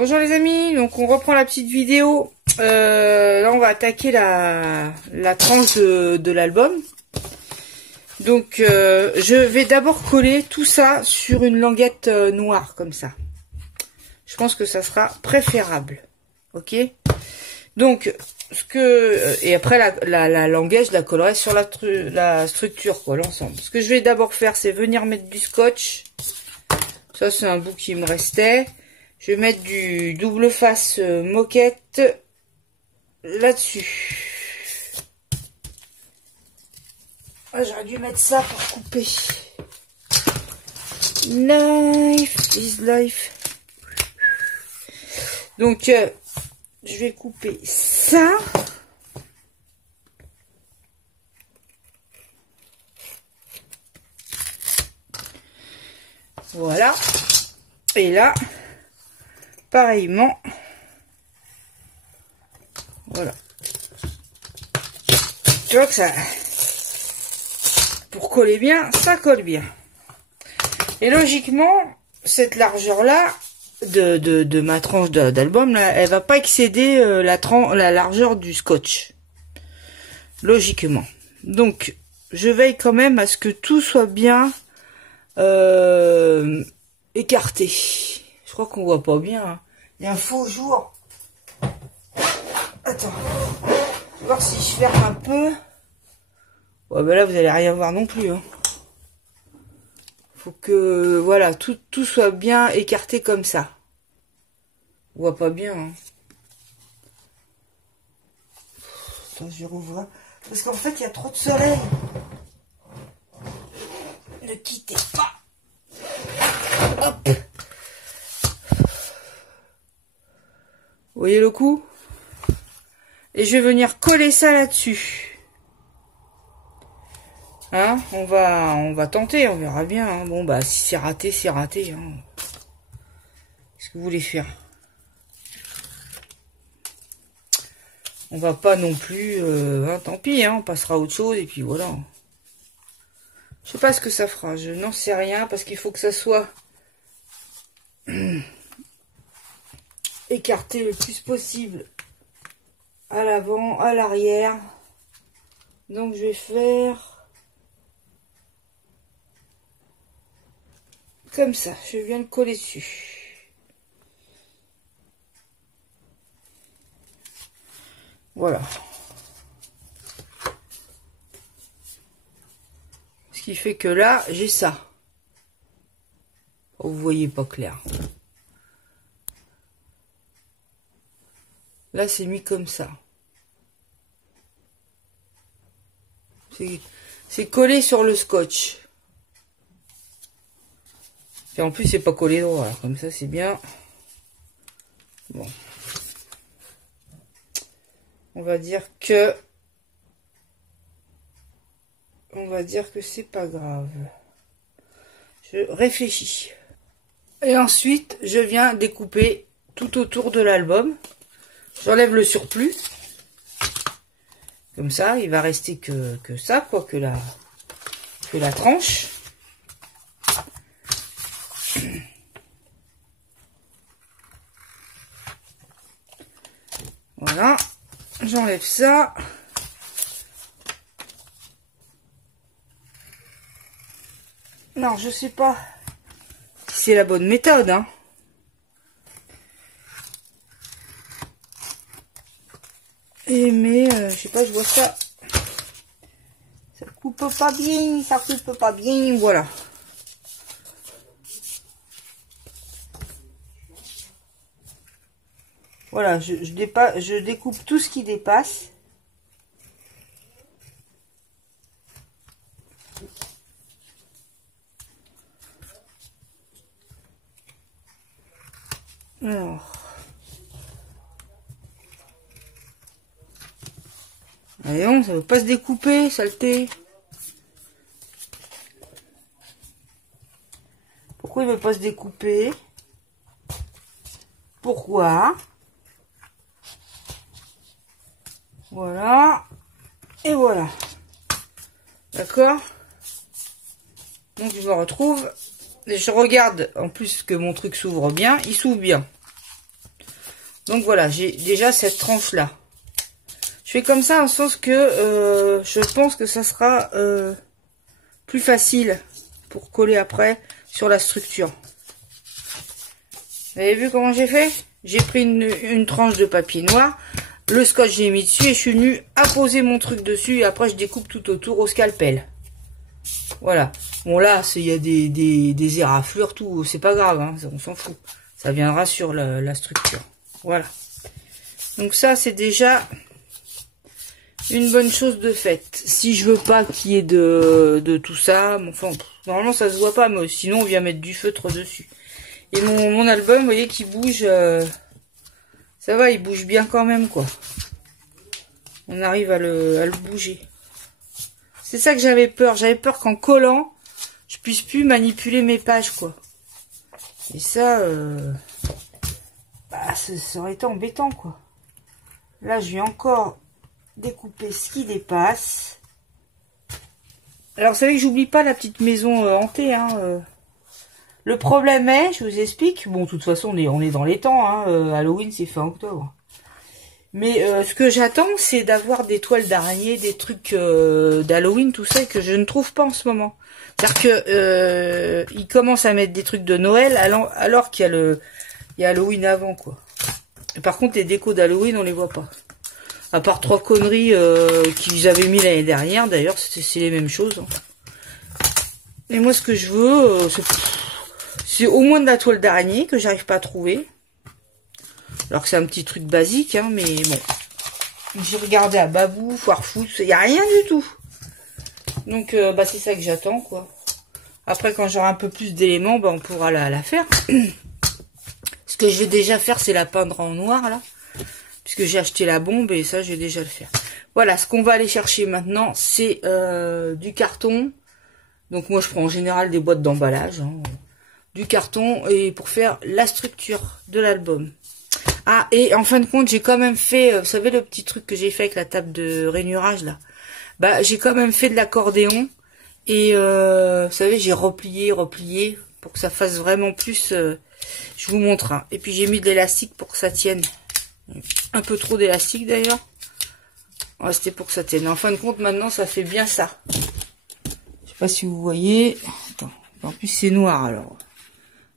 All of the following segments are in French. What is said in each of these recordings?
Bonjour les amis, donc on reprend la petite vidéo. Là on va attaquer la tranche de l'album. Donc je vais d'abord coller tout ça sur une languette noire comme ça. Je pense que ça sera préférable. Ok. Donc et après la languette je la collerai sur la structure quoi, l'ensemble. Ce que je vais d'abord faire c'est venir mettre du scotch. Ça c'est un bout qui me restait. Je vais mettre du double face moquette là-dessus. Ah, j'aurais dû mettre ça pour couper. Life is life. Donc, je vais couper ça. Voilà. Et là, pareillement. Voilà. Tu vois que ça... Pour coller bien, ça colle bien. Et logiquement, cette largeur-là, de ma tranche d'album, là, elle va pas excéder la largeur du scotch. Logiquement. Donc, je veille quand même à ce que tout soit bien écarté. Je crois qu'on voit pas bien. Hein. Il y a un faux jour. Attends. Je vais voir si je ferme un peu. Ouais, ben là, vous allez rien voir non plus. Hein. Faut que, voilà, tout soit bien écarté comme ça. On voit pas bien. Hein. Attends, je rouvre. Parce qu'en fait, il y a trop de soleil. Ne quittez pas. Hop. Vous voyez le coup? Et je vais venir coller ça là-dessus. Hein, on va tenter, on verra bien. Hein. Bon, bah, si c'est raté, c'est raté. Hein. Qu'est-ce que vous voulez faire? On va pas non plus... hein, tant pis, hein, on passera à autre chose et puis voilà. Je sais pas ce que ça fera, je n'en sais rien parce qu'il faut que ça soit écarté le plus possible à l'avant, à l'arrière. Donc je vais faire... Comme ça, je viens le coller dessus. Voilà. Ce qui fait que là, j'ai ça. Oh, vous voyez pas clair. Là, c'est mis comme ça. C'est collé sur le scotch. Et en plus, c'est pas collé droit. Alors, comme ça, c'est bien. Bon. On va dire que c'est pas grave. Je réfléchis. Et ensuite, je viens découper tout autour de l'album. J'enlève le surplus. Comme ça, il va rester que ça, quoi, que la tranche. Voilà, j'enlève ça. Non, je sais pas si c'est la bonne méthode, hein. Et mais, je sais pas, je vois ça. Ça coupe pas bien, ça coupe pas bien, voilà. Voilà, je découpe tout ce qui dépasse. Alors. Allez, non, ça veut pas se découper, saleté. Pourquoi il veut pas se découper? Pourquoi? Voilà. Et voilà. D'accord? Donc je me retrouve. Et je regarde en plus que mon truc s'ouvre bien. Il s'ouvre bien. Donc voilà, j'ai déjà cette tranche là. Je fais comme ça en sens que je pense que ça sera plus facile pour coller après sur la structure. Vous avez vu comment j'ai fait? J'ai pris une tranche de papier noir, le scotch j'ai mis dessus et je suis venue apposer mon truc dessus et après je découpe tout autour au scalpel. Voilà. Bon là, il y a des éraflures, tout, c'est pas grave, hein, on s'en fout. Ça viendra sur la structure. Voilà. Donc ça, c'est déjà une bonne chose de faite. Si je veux pas qu'il y ait de tout ça, enfin, normalement ça se voit pas, mais sinon on vient mettre du feutre dessus. Et mon album, vous voyez qu'il bouge, ça va, il bouge bien quand même, quoi. On arrive à le bouger. C'est ça que j'avais peur. J'avais peur qu'en collant, je puisse plus manipuler mes pages, quoi. Et ça, ça aurait été embêtant, quoi. Là, je vais encore découper ce qui dépasse. Alors, vous savez que j'oublie pas la petite maison hantée, hein. Le problème est, je vous explique, bon, de toute façon, on est dans les temps, hein. Halloween, c'est fin octobre. Mais ce que j'attends, c'est d'avoir des toiles d'araignée, des trucs d'Halloween, tout ça, que je ne trouve pas en ce moment. C'est-à-dire que ils commencent à mettre des trucs de Noël, alors qu'il y a Halloween avant, quoi. Et par contre, les décos d'Halloween, on les voit pas. À part 3 conneries qu'ils avaient mis l'année dernière, d'ailleurs, c'est les mêmes choses. Hein. Et moi, ce que je veux, c'est au moins de la toile d'araignée que j'arrive pas à trouver. Alors que c'est un petit truc basique, hein, mais bon. J'ai regardé à Babou, Foirefoot, il n'y a rien du tout. Donc, c'est ça que j'attends, quoi. Après, quand j'aurai un peu plus d'éléments, on pourra la faire. Ce que je vais déjà faire, c'est la peindre en noir, là. Puisque j'ai acheté la bombe, et ça, je vais déjà le faire. Voilà, ce qu'on va aller chercher maintenant, c'est du carton. Donc, moi, je prends en général des boîtes d'emballage. Hein, du carton, et pour faire la structure de l'album. Ah, et en fin de compte, j'ai quand même fait, vous savez, le petit truc que j'ai fait avec la table de rainurage, là. J'ai quand même fait de l'accordéon. Et, vous savez, j'ai replié, pour que ça fasse vraiment plus, je vous montre. Hein. Et puis, j'ai mis de l'élastique pour que ça tienne. Un peu trop d'élastique, d'ailleurs. Ouais, c'était pour que ça tienne. En fin de compte, maintenant, ça fait bien ça. Je sais pas si vous voyez. Attends, en plus, c'est noir, alors.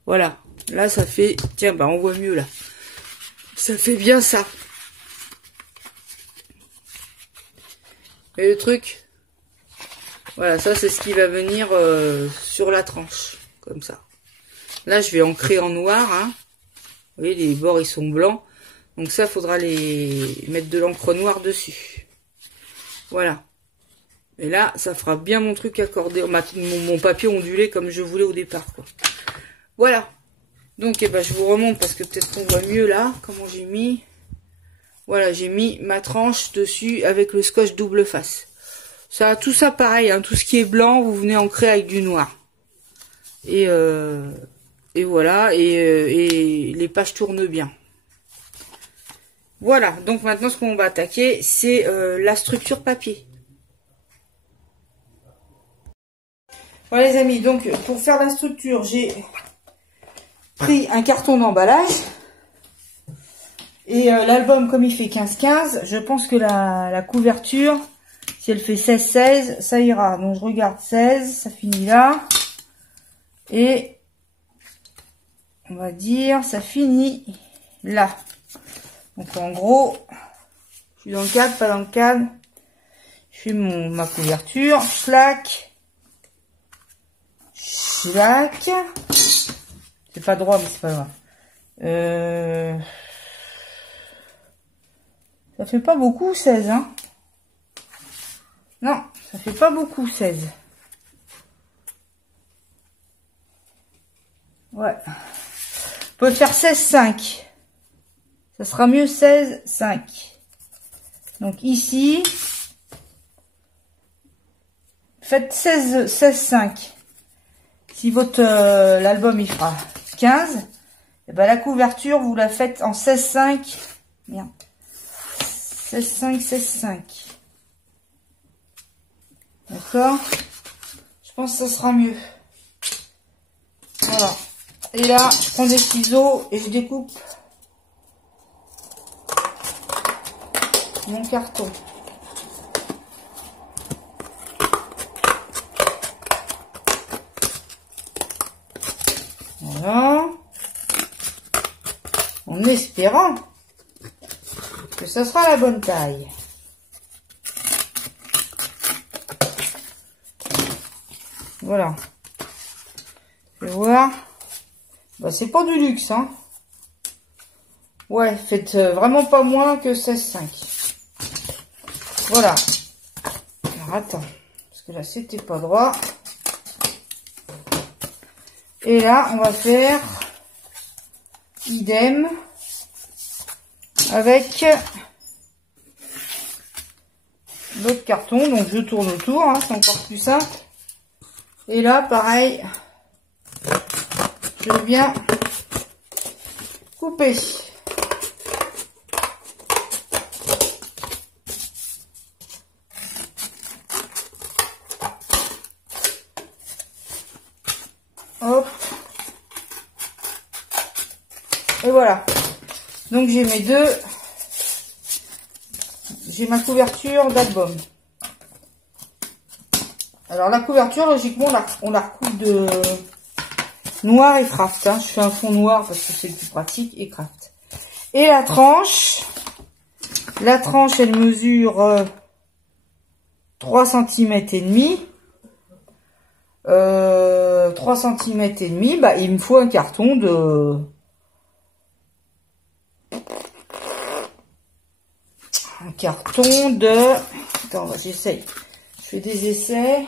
Voilà. Là, ça fait, tiens, on voit mieux, là. Ça fait bien ça. Et le truc, voilà, ça c'est ce qui va venir sur la tranche, comme ça. Là, je vais ancrer en noir. Hein. Vous voyez, les bords, ils sont blancs. Donc ça, faudra les mettre de l'encre noire dessus. Voilà. Et là, ça fera bien mon truc accordé, mon papier ondulé comme je voulais au départ, quoi. Voilà. Donc, je vous remonte parce que peut-être qu'on voit mieux là, comment j'ai mis. Voilà, j'ai mis ma tranche dessus avec le scotch double face. Ça, tout ça pareil, hein, tout ce qui est blanc, vous venez ancrer avec du noir. Et voilà, et les pages tournent bien. Voilà, donc maintenant ce qu'on va attaquer, c'est la structure papier. Voilà les amis, donc pour faire la structure, j'ai pris un carton d'emballage et l'album comme il fait 15-15, je pense que la couverture, si elle fait 16-16, ça ira. Donc je regarde 16, ça finit là et on va dire ça finit là. Donc en gros, je suis dans le cadre, pas dans le cadre. Je fais ma couverture, clac. Clac. C'est pas droit, mais c'est pas grave. Ça fait pas beaucoup, 16, hein. Non, ça fait pas beaucoup, 16. Ouais. On peut faire 16-5. Ça sera mieux 16-5. Donc ici, faites 16-5. Si votre l'album il fera 15, et la couverture vous la faites en 16-5. Merde. 16-5, 16-5. D'accord? Je pense que ça sera mieux. Voilà. Et là, je prends des ciseaux et je découpe mon carton. Voilà. En espérant que ça sera la bonne taille. Voilà. Je vais voir. Bah, c'est pas du luxe, hein. Ouais, faites vraiment pas moins que 16,5. Voilà. Alors, attends. Parce que là, c'était pas droit. Et là, on va faire idem avec l'autre carton. Donc, je tourne autour, hein, c'est encore plus simple. Et là, pareil, je viens couper. Hop. Et voilà. Donc j'ai mes deux. J'ai ma couverture d'album. Alors la couverture, logiquement, on la recouvre de noir et craft. Hein. Je fais un fond noir parce que c'est le plus pratique et craft. Et la tranche, elle mesure 3 cm et demi. 3 cm et demi, bah, il me faut un carton de attends, j'essaye, je fais des essais.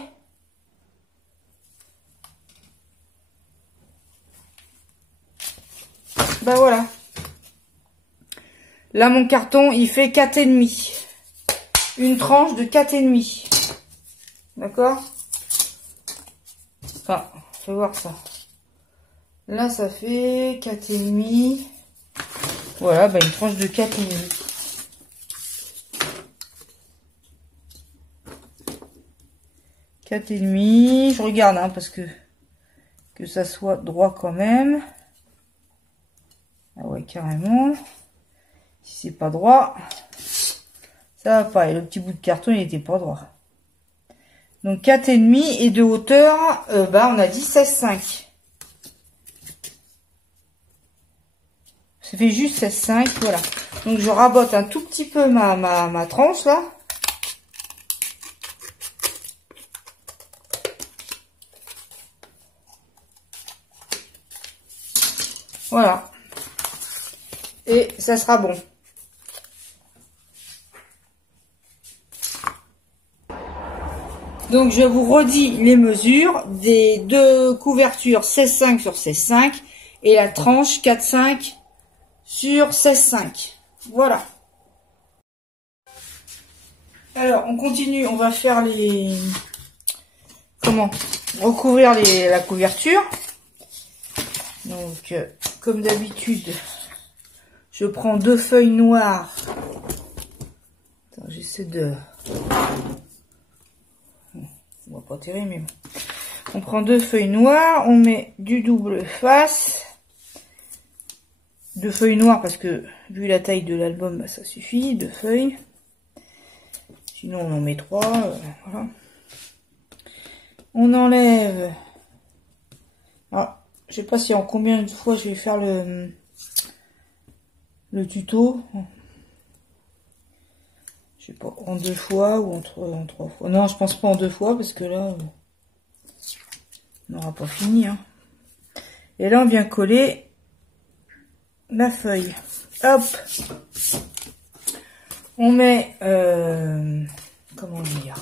Bah voilà, là mon carton il fait 4,5, une tranche de 4,5, d'accord. Enfin, je vais voir ça. Là, ça fait 4,5. Voilà, bah une tranche de 4,5. 4,5. Je regarde, hein, parce que ça soit droit quand même. Ah ouais, carrément. Si c'est pas droit, ça va pas. Et le petit bout de carton, il était pas droit. Donc 4,5 et de hauteur, bah on a dit 16,5. Ça fait juste 16,5, voilà. Donc je rabote un tout petit peu ma tranche là. Voilà. Et ça sera bon. Donc je vous redis les mesures des deux couvertures 16,5 sur 16,5 et la tranche 4,5 sur 16,5. Voilà. Alors on continue, on va faire les... Comment? Recouvrir la couverture. Donc comme d'habitude, je prends deux feuilles noires. Attends, j'essaie de... On va pas tirer, mais bon. On prend deux feuilles noires, on met du double face. Deux feuilles noires parce que vu la taille de l'album, bah, ça suffit, deux feuilles. Sinon on en met trois, voilà. On enlève. Alors, je sais pas si en combien de fois je vais faire le tuto. Je sais pas, en 2 fois ou en 3 fois. Non, je pense pas en 2 fois parce que là, on n'aura pas fini. Hein. Et là, on vient coller la feuille. Hop. On met, comment dire,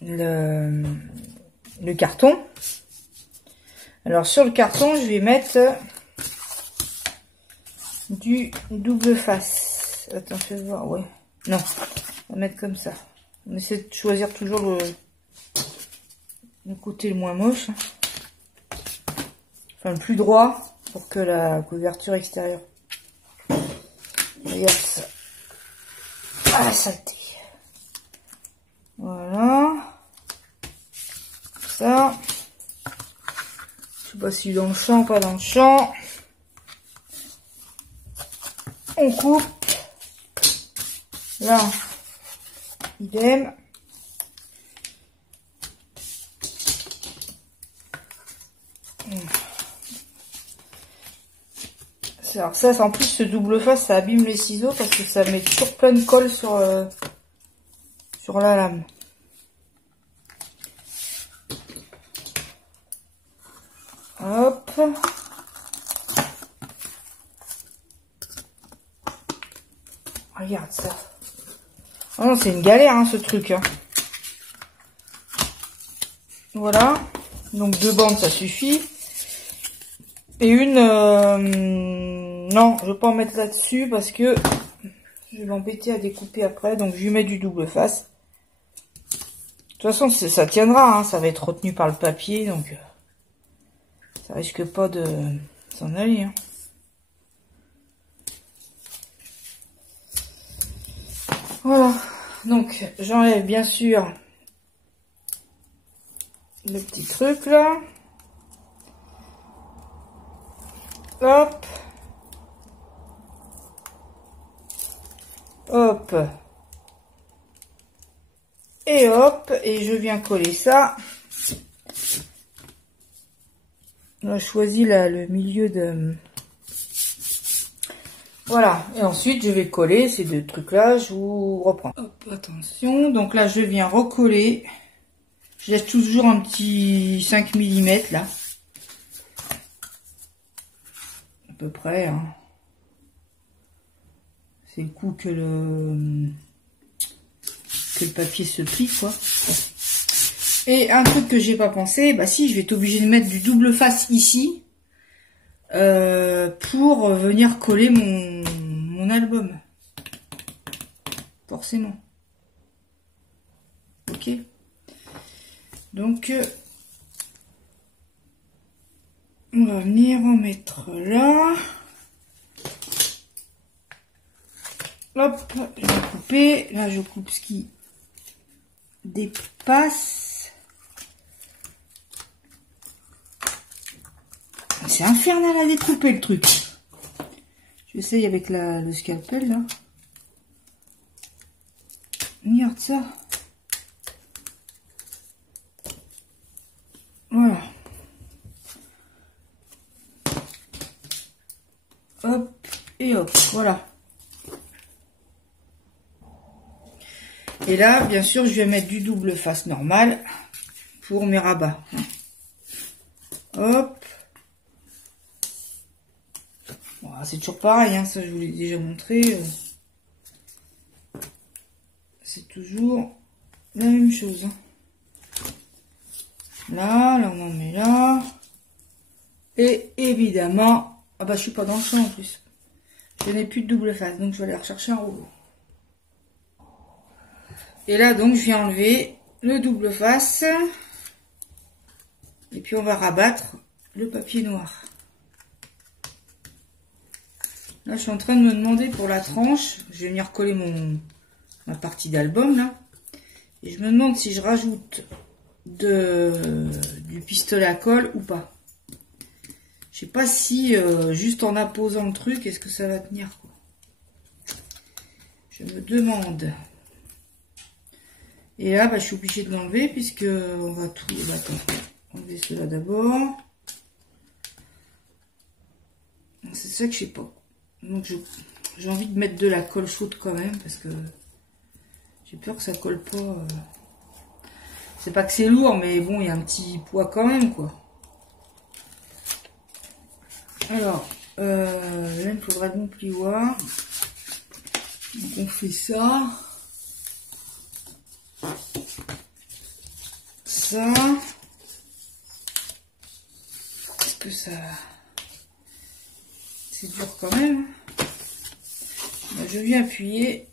le carton. Alors, sur le carton, je vais mettre du double face. Attends, je vais voir, ouais. Non, on va mettre comme ça. On essaie de choisir toujours le côté le moins moche. Enfin, le plus droit pour que la couverture extérieure. Regarde ça. Ah, la saleté. Voilà. Ça. Je sais pas si dans le champ, pas dans le champ. on coupe. Là, idem. Alors ça, en plus, ce double face, ça abîme les ciseaux parce que ça met toujours plein de colle sur la lame. Hop. Regarde ça. Oh non, c'est une galère, hein, ce truc. Hein. Voilà. Donc 2 bandes, ça suffit. Et une... non, je vais pas en mettre là-dessus parce que je vais m'embêter à découper après. Donc je lui mets du double face. De toute façon, ça tiendra. Hein, ça va être retenu par le papier. Donc ça risque pas de s'en aller. Hein. Voilà. Donc j'enlève bien sûr le petit truc là. Hop. Hop. Et hop. Et je viens coller ça. On a choisi là le milieu de... Voilà. Et ensuite, je vais coller ces 2 trucs-là. Je vous reprends. Hop, attention. Donc là, je viens recoller. Je laisse toujours un petit 5 mm là. À peu près. Hein. C'est le coup que le papier se plie, quoi. Et un truc que j'ai pas pensé, bah si, je vais être obligée de mettre du double face ici pour venir coller mon album. Forcément. Ok. Donc, on va venir en mettre là. Hop, je vais couper. Là, je coupe ce qui dépasse. C'est infernal à découper le truc. J'essaye avec le scalpel là. Regarde ça. Voilà. Hop et hop, voilà. Et là, bien sûr, je vais mettre du double face normal pour mes rabats. Hop. Bon, c'est toujours pareil, hein, ça je vous l'ai déjà montré. C'est toujours la même chose. Là, on en met là. Et évidemment, ah bah je suis pas dans le champ en plus. Je n'ai plus de double face, donc je vais aller rechercher un rouleau. Et là, donc, je viens enlever le double face. Et puis, on va rabattre le papier noir. Là, je suis en train de me demander pour la tranche. Je vais venir coller ma partie d'album, là. Et je me demande si je rajoute du pistolet à colle ou pas. Je sais pas si, juste en apposant le truc, est-ce que ça va tenir, quoi. Je me demande... Et là, bah, je suis obligée de l'enlever puisque on va tout... Attends, enlever cela d'abord. C'est ça que je sais pas. Donc j'ai envie de mettre de la colle chaude quand même parce que j'ai peur que ça colle pas. C'est pas que c'est lourd, mais bon, il y a un petit poids quand même, quoi. Alors, là, il me faudra le bon plioir. Donc on fait ça. Ça, est-ce que ça, c'est dur quand même. Là, je viens appuyer.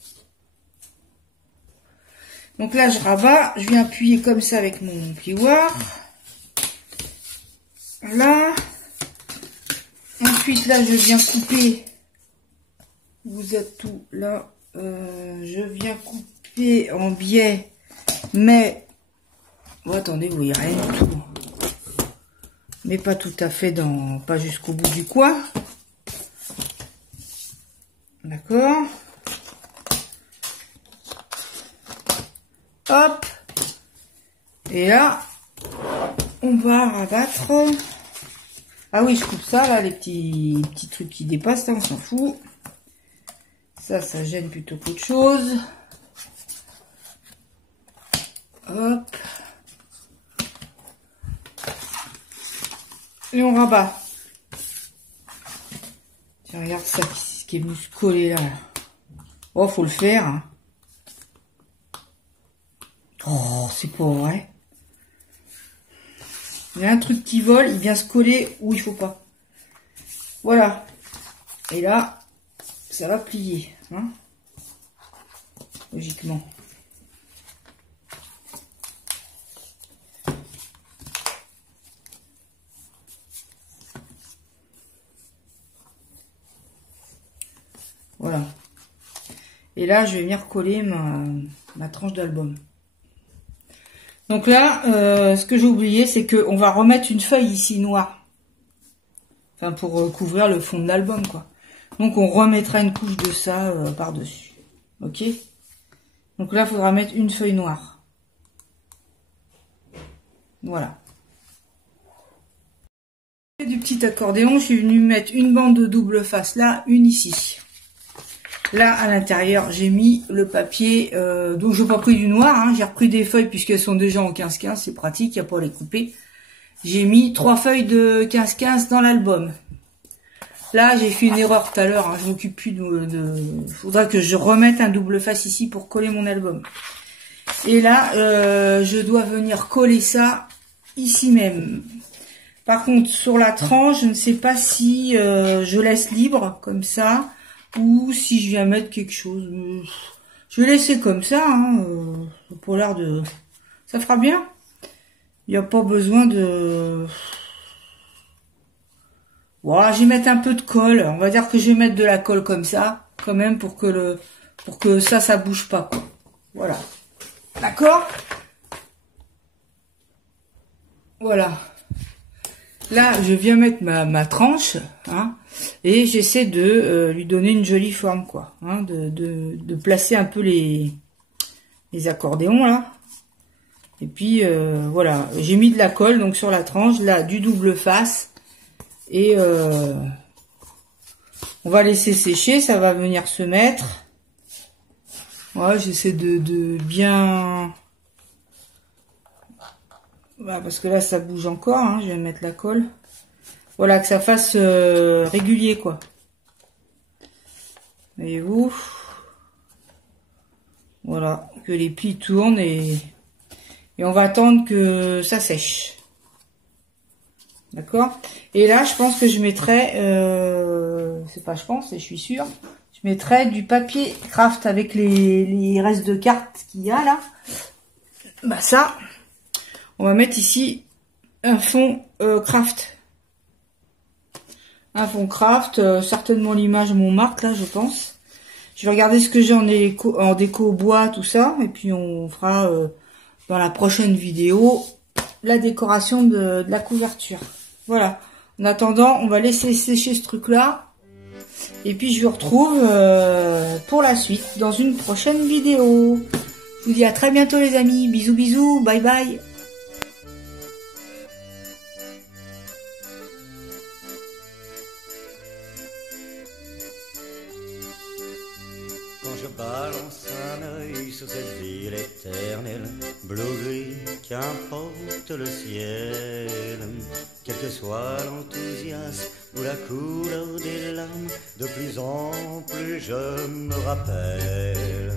Donc là, je rabats, je viens appuyer comme ça avec mon plioir. Là, ensuite là, je viens couper. Vous êtes tout là. Je viens couper en biais, mais bon, attendez, vous voyez rien du tout. Mais pas tout à fait pas jusqu'au bout du coin. D'accord. Hop. Et là, on va rabattre. Ah oui, je coupe ça, là, les petits trucs qui dépassent, là, on s'en fout. Ça gêne plutôt qu'autre chose. Hop. Et on rabat. Tiens, regarde ça, ce qui est venu se coller là. Oh, faut le faire. Hein. Oh, c'est pas vrai. Il y a un truc qui vole, il vient se coller où il faut pas. Voilà. Et là, ça va plier. Hein, logiquement. Voilà. Et là, je vais venir coller ma tranche d'album. Donc là, ce que j'ai oublié, c'est qu'on va remettre une feuille ici noire. Enfin, pour couvrir le fond de l'album, quoi. Donc, on remettra une couche de ça par-dessus. Ok? Donc là, il faudra mettre une feuille noire. Voilà. Du petit accordéon, je suis venue mettre une bande de double face là, une ici. Là, à l'intérieur, j'ai mis le papier, donc je n'ai pas pris du noir, hein, j'ai repris des feuilles puisqu'elles sont déjà en 15-15, c'est pratique, il n'y a pas à les couper. J'ai mis 3 feuilles de 15-15 dans l'album. Là, j'ai fait une erreur tout à l'heure, hein, je m'occupe plus de... Faudra que je remette un double face ici pour coller mon album. Et là, je dois venir coller ça ici même. Par contre, sur la tranche, je ne sais pas si je laisse libre, comme ça, ou si je viens mettre quelque chose. Je vais laisser comme ça, hein, pour l'air de... Ça fera bien. Il n'y a pas besoin de... Voilà, je vais mettre un peu de colle. On va dire que je vais mettre de la colle comme ça, quand même, pour que ça bouge pas, quoi. Voilà. D'accord? Voilà. Là, je viens mettre ma tranche, hein, et j'essaie de lui donner une jolie forme, quoi, hein, de placer un peu les accordéons, là. Et puis, voilà, j'ai mis de la colle, donc sur la tranche, là, du double face, et on va laisser sécher, ça va venir se mettre. Voilà, j'essaie de bien... Voilà, parce que là, ça bouge encore, hein, je vais mettre la colle. Voilà, que ça fasse régulier, quoi. Voyez-vous? Voilà, que les plis tournent et on va attendre que ça sèche. D'accord? Et là, je pense que je mettrai, c'est pas je pense, et je suis sûre, je mettrai du papier craft avec les restes de cartes qu'il y a là. Bah ça... On va mettre ici un fond craft. Un fond craft, certainement l'image Montmartre, là, je pense. Je vais regarder ce que j'ai en déco bois, tout ça. Et puis, on fera dans la prochaine vidéo la décoration de la couverture. Voilà. En attendant, on va laisser sécher ce truc-là. Et puis, je vous retrouve pour la suite dans une prochaine vidéo. Je vous dis à très bientôt, les amis. Bisous, bisous. Bye, bye. Quand je balance un œil sur cette ville éternelle, bleu-gris, qu'importe le ciel, quel que soit l'enthousiasme ou la couleur des larmes, de plus en plus je me rappelle